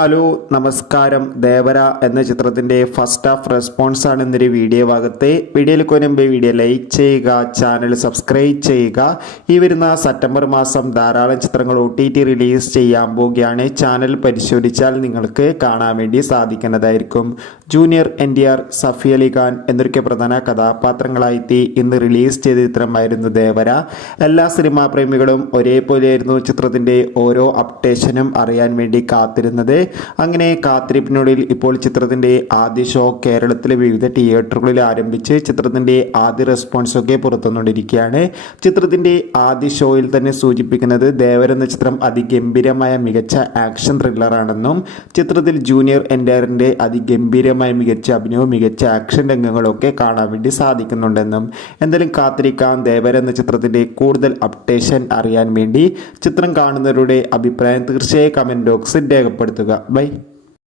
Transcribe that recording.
Hello നമസ്കാരം. ദേവര എന്ന ചിത്രത്തിൻ്റെ ഫസ്റ്റ് ഹാഫ് റെസ്പോൺസ് ആണ് ഇന്നൊരു വീഡിയോ ഭാഗത്തെ. വീഡിയോയിൽ മുൻപ് വീഡിയോ ലൈക്ക് ചെയ്യുക, ചാനൽ സബ്സ്ക്രൈബ് ചെയ്യുക. ഈ വരുന്ന സെപ്റ്റംബർ മാസം ധാരാളം ചിത്രങ്ങൾ OTT റിലീസ് ചെയ്യാൻ പോവുകയാണ്. ചാനൽ പരിശോധിച്ചാൽ നിങ്ങൾക്ക് കാണാൻ വേണ്ടി സാധിക്കുന്നതായിരിക്കും. ജൂനിയർ NTR, സഫി അലി ഖാൻ എന്നൊക്കെ പ്രധാന കഥാപാത്രങ്ങളായി ഇന്ന് റിലീസ് ചെയ്ത ചിത്രമായിരുന്നു ദേവര. എല്ലാ സിനിമാ പ്രേമികളും ഒരേപോലെയായിരുന്നു ചിത്രത്തിൻ്റെ ഓരോ അപ്ഡേഷനും അറിയാൻ വേണ്ടി കാത്തിരുന്നത്. അങ്ങനെ കാത്തിരിപ്പിനുള്ളിൽ ഇപ്പോൾ ചിത്രത്തിൻ്റെ ആദ്യ ഷോ കേരളത്തിലെ വിവിധ തിയേറ്ററുകളിൽ ആരംഭിച്ച് ചിത്രത്തിൻ്റെ ആദ്യ റെസ്പോൺസൊക്കെ പുറത്തുവന്നുകൊണ്ടിരിക്കുകയാണ്. ചിത്രത്തിൻ്റെ ആദ്യ ഷോയിൽ തന്നെ സൂചിപ്പിക്കുന്നത് ദേവർ എന്ന ചിത്രം അതിഗംഭീരമായ മികച്ച ആക്ഷൻ ത്രില്ലറാണെന്നും ചിത്രത്തിൽ ജൂനിയർ NTRൻ്റെ അതിഗംഭീരമായ മികച്ച അഭിനയവും മികച്ച ആക്ഷൻ രംഗങ്ങളൊക്കെ കാണാൻ വേണ്ടി സാധിക്കുന്നുണ്ടെന്നും. എന്തായാലും കാത്തിരിക്കാം ദേവർ എന്ന ചിത്രത്തിൻ്റെ കൂടുതൽ അപ്ഡേഷൻ അറിയാൻ വേണ്ടി. ചിത്രം കാണുന്നവരുടെ അഭിപ്രായം തീർച്ചയായും കമൻറ്റ് ബോക്സിൽ രേഖപ്പെടുത്തുക. Bye.